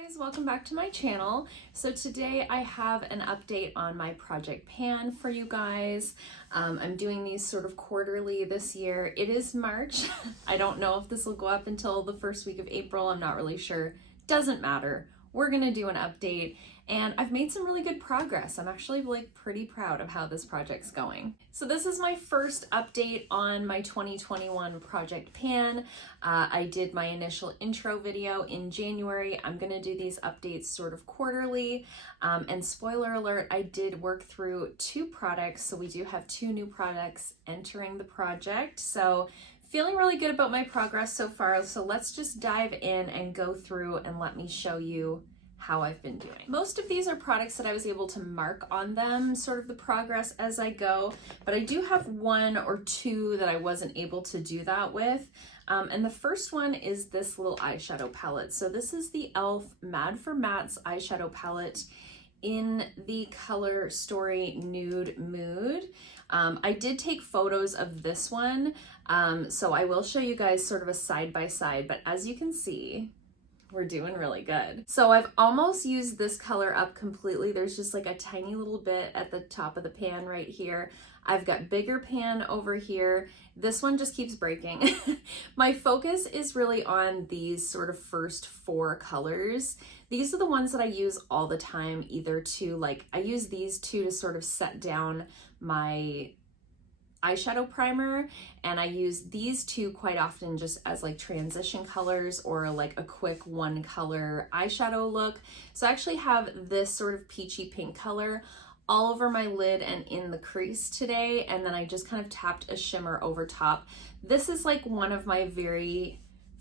Guys, welcome back to my channel. So today I have an update on my project pan for you guys. I'm doing these sort of quarterly this year. It is March. I don't know if this will go up until the first week of April. I'm not really sure. Doesn't matter. We're gonna do an update and I've made some really good progress. I'm actually pretty proud of how this project's going. So this is my first update on my 2021 project pan. I did my initial intro video in January. I'm gonna do these updates sort of quarterly. And spoiler alert, I did work through 2 products. So we do have 2 new products entering the project. So feeling really good about my progress so far. So let's just dive in and go through and let me show you how I've been doing. Most of these are products that I was able to mark on them, sort of the progress as I go, but I do have 1 or 2 that I wasn't able to do that with. And the first one is this little eyeshadow palette. So this is the e.l.f. Mad for Mattes eyeshadow palette in the color Story Nude Mood. I did take photos of this one, so I will show you guys sort of a side-by-side, but as you can see, we're doing really good. So I've almost used this color up completely. There's just like a tiny little bit at the top of the pan right here. I've got bigger pan over here. This one just keeps breaking. My focus is really on these sort of first 4 colors. These are the ones that I use all the time, either to I use these 2 to sort of set down my eyeshadow primer, and I use these 2 quite often just as transition colors or a quick 1 color eyeshadow look. So I actually have this sort of peachy pink color all over my lid and in the crease today, and then I just kind of tapped a shimmer over top. This is one of my very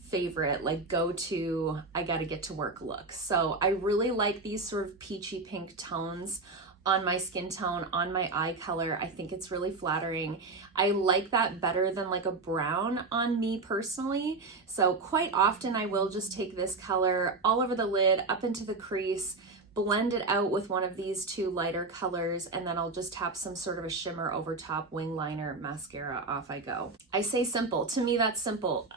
favorite go-to I gotta get to work looks. So I really like these sort of peachy pink tones on my skin tone, on my eye color. I think it's really flattering. I like that better than a brown on me personally. So quite often I will just take this color all over the lid, up into the crease, blend it out with one of these 2 lighter colors, and then I'll just tap some sort of a shimmer over top, wing liner, mascara, off I go. I say simple. To me, that's simple.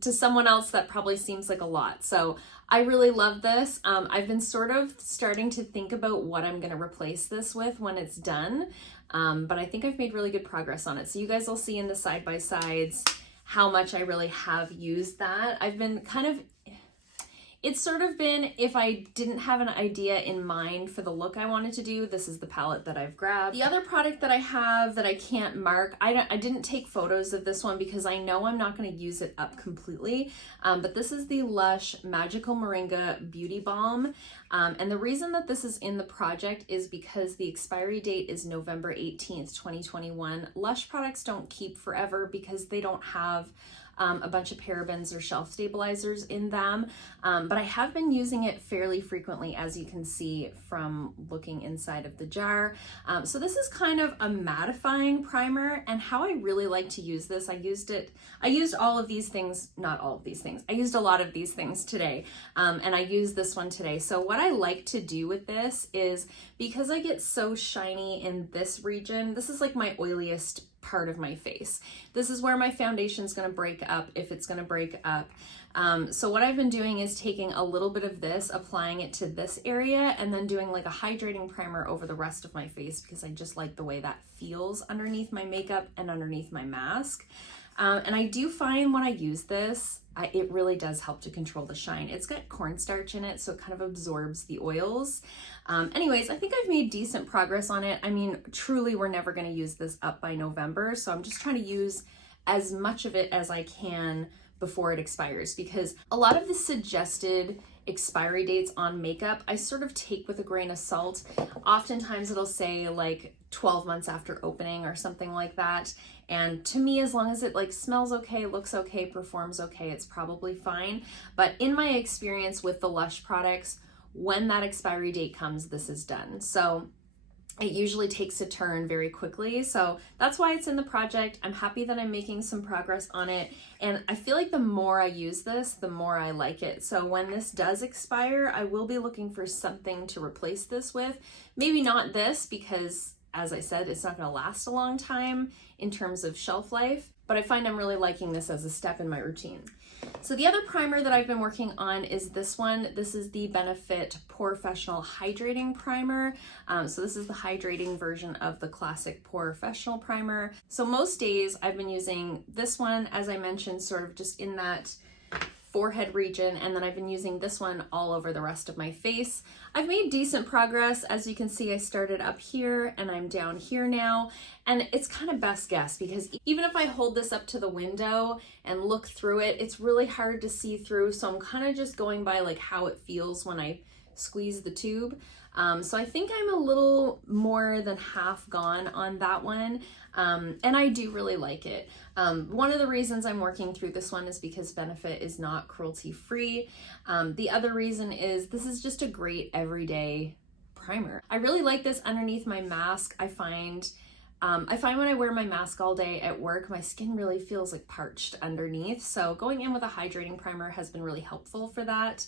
To someone else, that probably seems like a lot. So I really love this. I've been sort of starting to think about what I'm gonna replace this with when it's done, but I think I've made really good progress on it. So you guys will see in the side-by-sides how much I really have used that. I've been it's sort of been, if I didn't have an idea in mind for the look I wanted to do, this is the palette that I've grabbed. The other product that I have that I can't mark, I didn't take photos of this one because I know I'm not going to use it up completely, but this is the Lush Magical Moringa Beauty Balm. And the reason that this is in the project is because the expiry date is November 18th, 2021. Lush products don't keep forever because they don't have a bunch of parabens or shelf stabilizers in them, but I have been using it fairly frequently, as you can see from looking inside of the jar. So this is kind of a mattifying primer, and how I really like to use this, I used all of these things, not all of these things, I used a lot of these things today, and I used this one today. So what I like to do with this is, because I get so shiny in this region, this is my oiliest part of my face. This is where my foundation is going to break up, if it's going to break up. So what I've been doing is taking a little bit of this, applying it to this area, and then doing a hydrating primer over the rest of my face, because I just like the way that feels underneath my makeup and underneath my mask. And I do find when I use this, it really does help to control the shine. It's got cornstarch in it, so it kind of absorbs the oils. Anyways, I think I've made decent progress on it. I mean, truly, we're never going to use this up by November, so I'm just trying to use as much of it as I can before it expires, because a lot of the suggested expiry dates on makeup I sort of take with a grain of salt. Oftentimes it'll say 12 months after opening or something like that, and to me, as long as it smells okay, looks okay, performs okay, it's probably fine. But in my experience with the Lush products, when that expiry date comes, this is done. So it usually takes a turn very quickly. So that's why it's in the project. I'm happy that I'm making some progress on it. And I feel like the more I use this, the more I like it. So when this does expire, I will be looking for something to replace this with. Maybe not this, because as I said, it's not going to last a long time in terms of shelf life, but I find I'm really liking this as a step in my routine. So the other primer that I've been working on is this one. This is the Benefit Pore-Fessional Hydrating Primer. So this is the hydrating version of the classic Pore-Fessional primer. So most days I've been using this one, as I mentioned, sort of just in that forehead region, and then I've been using this one all over the rest of my face. I've made decent progress. As you can see, I started up here and I'm down here now, and it's kind of best guess because even if I hold this up to the window and look through it, it's really hard to see through, so I'm kind of just going by like how it feels when I squeeze the tube. So I think I'm a little more than half gone on that one, and I do really like it. One of the reasons I'm working through this one is because Benefit is not cruelty-free. The other reason is this is just a great everyday primer. I really like this underneath my mask. I find when I wear my mask all day at work, my skin really feels like parched underneath. So going in with a hydrating primer has been really helpful for that.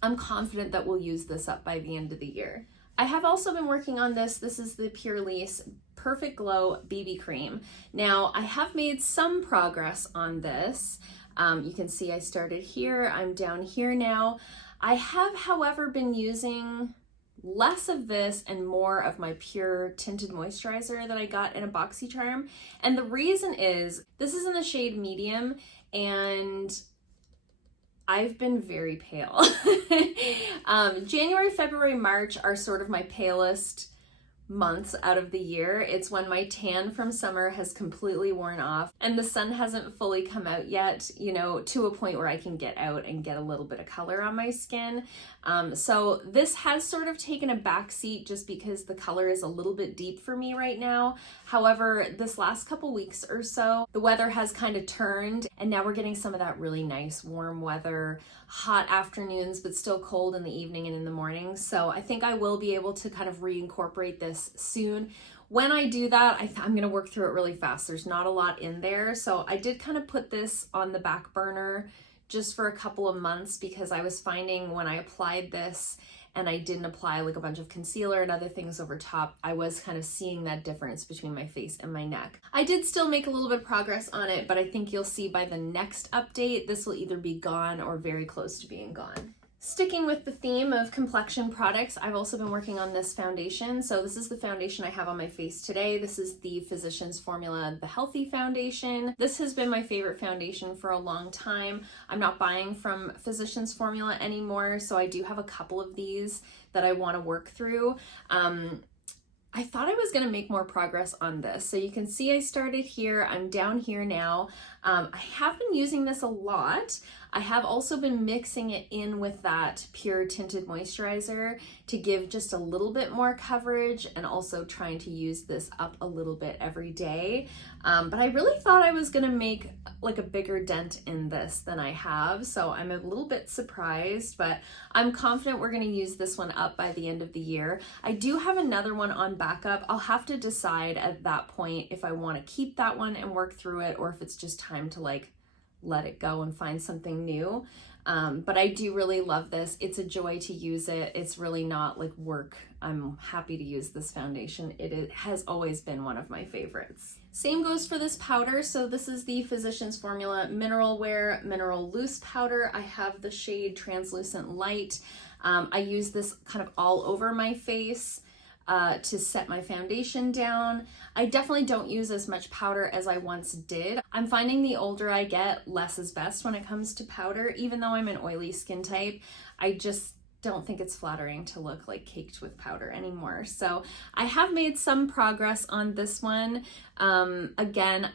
I'm confident that we'll use this up by the end of the year. I have also been working on this. This is the Purlisse Perfect Glow BB Cream. Now, I have made some progress on this. You can see I started here, I'm down here now. I have, however, been using less of this and more of my Pure Tinted Moisturizer that I got in a BoxyCharm. And the reason is, this is in the shade medium, and I've been very pale. January, February, March are sort of my palest months out of the year. It's when my tan from summer has completely worn off and the sun hasn't fully come out yet, you know, to a point where I can get out and get a little bit of color on my skin. So this has sort of taken a back seat just because the color is a little bit deep for me right now. However, this last couple weeks or so, the weather has kind of turned and now we're getting some of that really nice warm weather, hot afternoons, but still cold in the evening and in the morning. So I think I will be able to kind of reincorporate this soon. When I do that, I'm going to work through it really fast. There's not a lot in there. So I did kind of put this on the back burner just for a couple of months because I was finding when I applied this and I didn't apply like a bunch of concealer and other things over top, I was kind of seeing that difference between my face and my neck. I did still make a little bit of progress on it, but I think you'll see by the next update, this will either be gone or very close to being gone. Sticking with the theme of complexion products, I've also been working on this foundation. So this is the foundation I have on my face today. This is the Physicians Formula The Healthy Foundation. This has been my favorite foundation for a long time. I'm not buying from Physicians Formula anymore, so I do have a couple of these that I want to work through. I thought I was going to make more progress on this. So you can see I started here, I'm down here now. I have been using this a lot. I have also been mixing it in with that Pure Tinted Moisturizer to give just a little bit more coverage and also trying to use this up a little bit every day. But I really thought I was gonna make like a bigger dent in this than I have. So I'm a little bit surprised, but I'm confident we're gonna use this one up by the end of the year. I do have another one on backup. I'll have to decide at that point if I wanna keep that one and work through it or if it's just time to like let it go and find something new. But I do really love this. It's a joy to use it. It's really not like work. I'm happy to use this foundation. It has always been one of my favorites. Same goes for this powder. So this is the Physicians Formula Mineral Wear Mineral Loose Powder. I have the shade Translucent Light. I use this kind of all over my face to set my foundation down. I definitely don't use as much powder as I once did. I'm finding the older I get, less is best when it comes to powder. Even though I'm an oily skin type, I just don't think it's flattering to look like caked with powder anymore. So I have made some progress on this one. Again,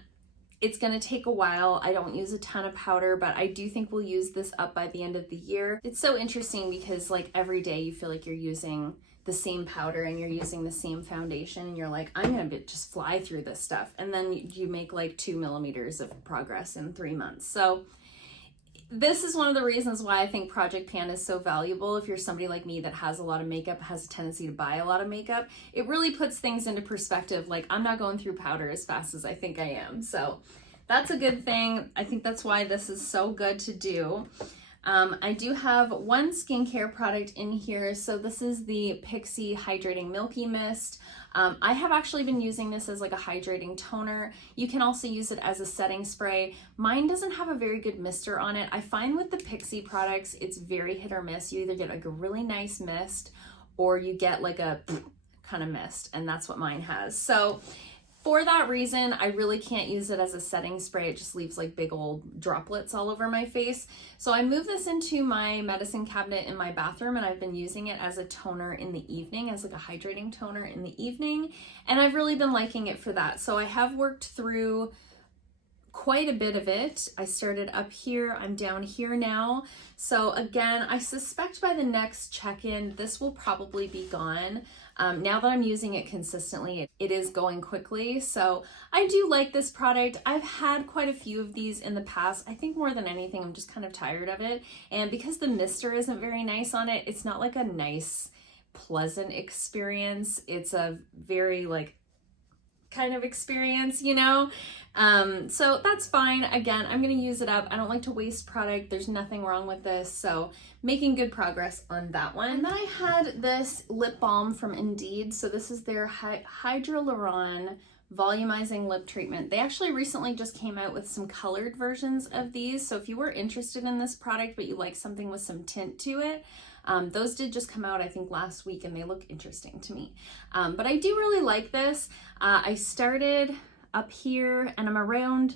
it's gonna take a while. I don't use a ton of powder, but I do think we'll use this up by the end of the year. It's so interesting because like every day you feel like you're using the same powder and you're using the same foundation and you're like, I'm gonna just fly through this stuff. And then you make like 2 millimeters of progress in 3 months. So this is one of the reasons why I think Project Pan is so valuable. If you're somebody like me that has a lot of makeup, has a tendency to buy a lot of makeup, it really puts things into perspective. Like I'm not going through powder as fast as I think I am. So that's a good thing. I think that's why this is so good to do. I do have one skincare product in here. So this is the Pixi Hydrating Milky Mist. I have actually been using this as like a hydrating toner. You can also use it as a setting spray. Mine doesn't have a very good mister on it. I find with the Pixi products, it's very hit or miss. You either get like a really nice mist or you get like a kind of mist, and that's what mine has. So for that reason, I really can't use it as a setting spray. It just leaves like big old droplets all over my face. So I moved this into my medicine cabinet in my bathroom, and I've been using it as a toner in the evening, as like a hydrating toner in the evening. And I've really been liking it for that. So I have worked through quite a bit of it. I started up here, I'm down here now. So again, I suspect by the next check-in, this will probably be gone. Now that I'm using it consistently, it is going quickly. So I do like this product. I've had quite a few of these in the past. I think more than anything, I'm just kind of tired of it. And because the mister isn't very nice on it, it's not like a nice, pleasant experience. It's a very like kind of experience, you know? So that's fine. Again, I'm going to use it up. I don't like to waste product. There's nothing wrong with this. So making good progress on that one. And then I had this lip balm from Indeed. So this is their Hydraluron volumizing lip treatment. They actually recently just came out with some colored versions of these. So if you were interested in this product, but you like something with some tint to it, those did just come out, I think, last week, and they look interesting to me. But I do really like this. I started up here, and I'm around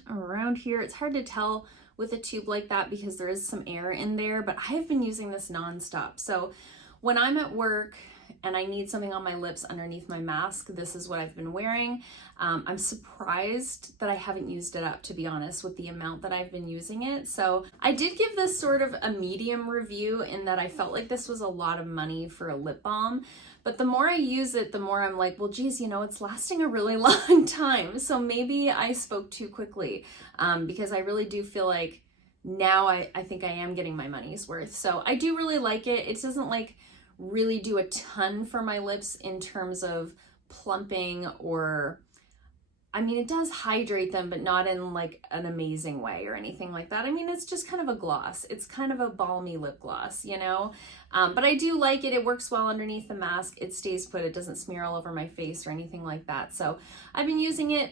here. It's hard to tell with a tube like that because there is some air in there, but I have been using this nonstop. So when I'm at work and I need something on my lips underneath my mask, this is what I've been wearing. I'm surprised that I haven't used it up, to be honest, with the amount that I've been using it. So I did give this sort of a medium review in that I felt like this was a lot of money for a lip balm. But the more I use it, the more I'm like, well, geez, you know, it's lasting a really long time. So maybe I spoke too quickly because I really do feel like now I think I am getting my money's worth. So I do really like it. It doesn't like really do a ton for my lips in terms of plumping or, I mean, it does hydrate them, but not in like an amazing way or anything like that. I mean, it's just kind of a gloss. It's kind of a balmy lip gloss, you know? But I do like it. It works well underneath the mask. It stays put. It doesn't smear all over my face or anything like that. So I've been using it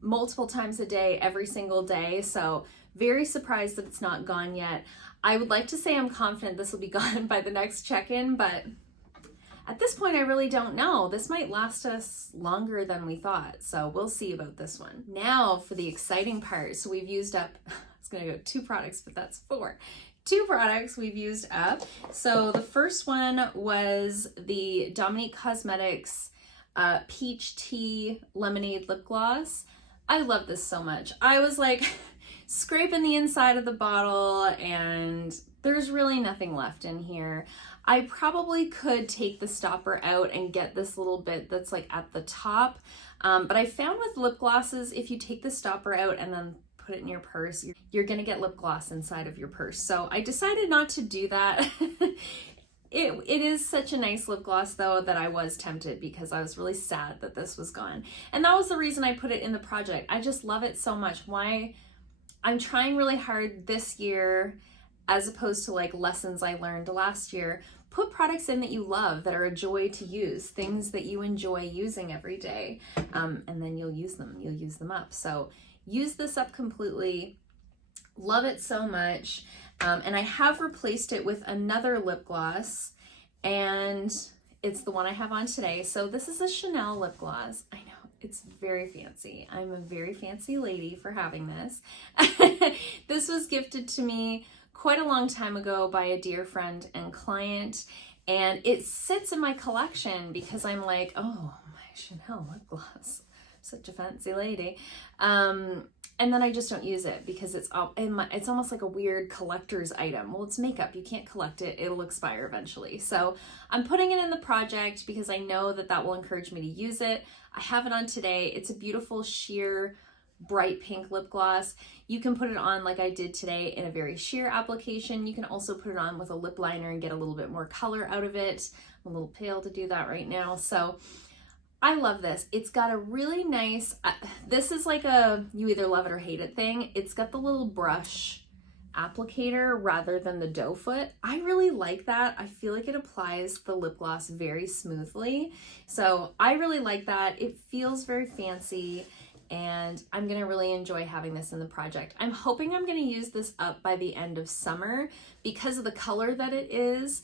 multiple times a day, every single day. So very surprised that it's not gone yet. I would like to say I'm confident this will be gone by the next check-in, but at this point, I really don't know. This might last us longer than we thought, so we'll see about this one. Now for the exciting part. So we've used up, I was gonna go 2 products, but that's 4. 2 products we've used up. So the first one was the Dominique Cosmetics Peach Tea Lemonade Lip Gloss. I love this so much. I was like scraping the inside of the bottle and there's really nothing left in here. I probably could take the stopper out and get this little bit that's like at the top. But I found with lip glosses, if you take the stopper out and then put it in your purse, you're gonna get lip gloss inside of your purse. So I decided not to do that. It is such a nice lip gloss though that I was tempted because I was really sad that this was gone. And that was the reason I put it in the project. I just love it so much. Why? I'm trying really hard this year, as opposed to like lessons I learned last year. Put products in that you love, that are a joy to use, things that you enjoy using every day, and then you'll use them up. So use this up completely. Love it so much. And I have replaced it with another lip gloss, and it's the one I have on today. So this is a Chanel lip gloss. I know, it's very fancy. I'm a very fancy lady for having this. This was gifted to me quite a long time ago by a dear friend and client, and it sits in my collection because I'm like, oh, my Chanel lip gloss, such a fancy lady. And then I just don't use it because it's almost like a weird collector's item. Well, it's makeup, you can't collect it, it'll expire eventually. So I'm putting it in the project because I know that that will encourage me to use it. I have it on today. It's a beautiful sheer bright pink lip gloss. You can put it on like I did today in a very sheer application. You can also put it on with a lip liner and get a little bit more color out of it. I'm a little pale to do that right now. So I love this. It's got a really nice, this is like a you either love it or hate it thing. It's got the little brush applicator rather than the doe foot. I really like that. I feel like it applies the lip gloss very smoothly. So I really like that. It feels very fancy, and I'm gonna really enjoy having this in the project. I'm hoping I'm gonna use this up by the end of summer because of the color that it is.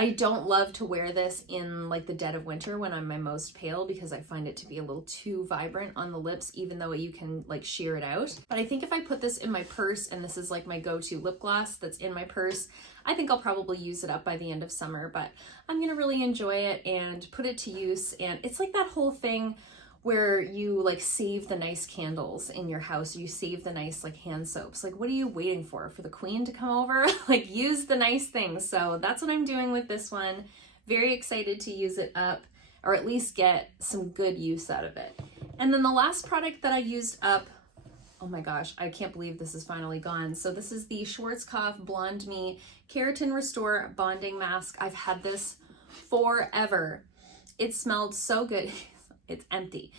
I don't love to wear this in like the dead of winter when I'm my most pale because I find it to be a little too vibrant on the lips, even though you can like sheer it out. But I think if I put this in my purse, and this is like my go-to lip gloss that's in my purse, I think I'll probably use it up by the end of summer. But I'm gonna really enjoy it and put it to use. And it's like that whole thing where you like save the nice candles in your house, you save the nice like hand soaps. Like, what are you waiting for the queen to come over? Like, use the nice things. So that's what I'm doing with this one. Very excited to use it up, or at least get some good use out of it. And then the last product that I used up, oh my gosh, I can't believe this is finally gone. So this is the Schwarzkopf BlondeMe Keratin Restore Bonding Mask. I've had this forever. It smelled so good. It's empty.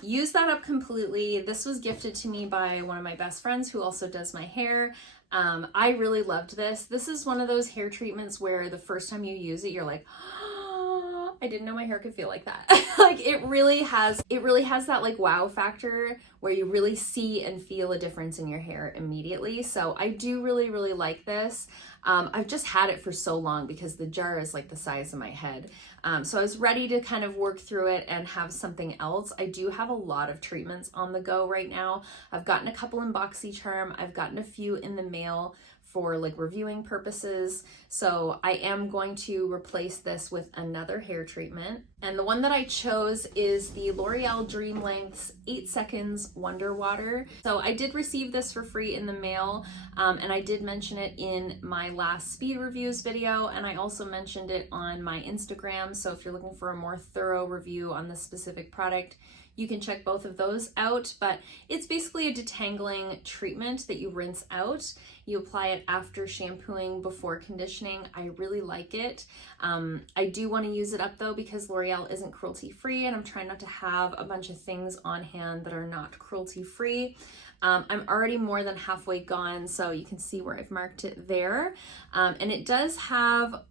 Use that up completely. This was gifted to me by one of my best friends who also does my hair. I really loved this. This is one of those hair treatments where the first time you use it, you're like, oh, I didn't know my hair could feel like that. Like, it really has that like wow factor where you really see and feel a difference in your hair immediately. So I do really, really like this. I've just had it for so long because the jar is like the size of my head. So I was ready to kind of work through it and have something else. I do have a lot of treatments on the go right now. I've gotten a couple in BoxyCharm. I've gotten a few in the mail for like reviewing purposes. So I am going to replace this with another hair treatment. And the one that I chose is the L'Oreal Dream Lengths 8 Seconds Wonder Water. So I did receive this for free in the mail, and I did mention it in my last speed reviews video, and I also mentioned it on my Instagram. So if you're looking for a more thorough review on this specific product, you can check both of those out. But it's basically a detangling treatment that you rinse out. You apply it after shampooing, before conditioning. I really like it. I do want to use it up though because L'Oreal isn't cruelty free, and I'm trying not to have a bunch of things on hand that are not cruelty free. I'm already more than halfway gone, so you can see where I've marked it there. And it does have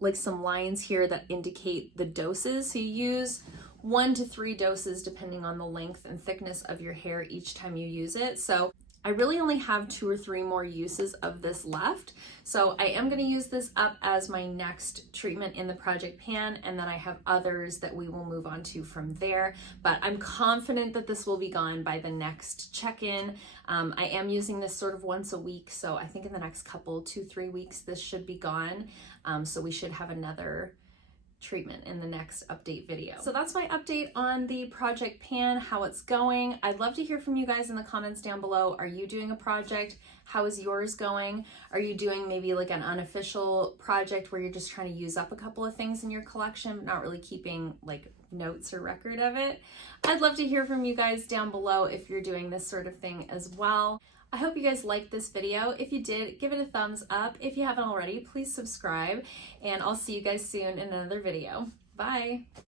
like some lines here that indicate the doses. So you use 1 to 3 doses depending on the length and thickness of your hair each time you use it. So I really only have 2 or 3 more uses of this left. So I am going to use this up as my next treatment in the project pan, and then I have others that we will move on to from there. But I'm confident that this will be gone by the next check-in. I am using this sort of once a week, so I think in the next couple, 2-3 weeks, this should be gone. So we should have another treatment in the next update video. So that's my update on the project pan, how it's going. I'd love to hear from you guys in the comments down below. Are you doing a project? How is yours going? Are you doing maybe like an unofficial project where you're just trying to use up a couple of things in your collection, but not really keeping like notes or record of it? I'd love to hear from you guys down below if you're doing this sort of thing as well. I hope you guys liked this video. If you did, give it a thumbs up. If you haven't already, please subscribe, and I'll see you guys soon in another video. Bye.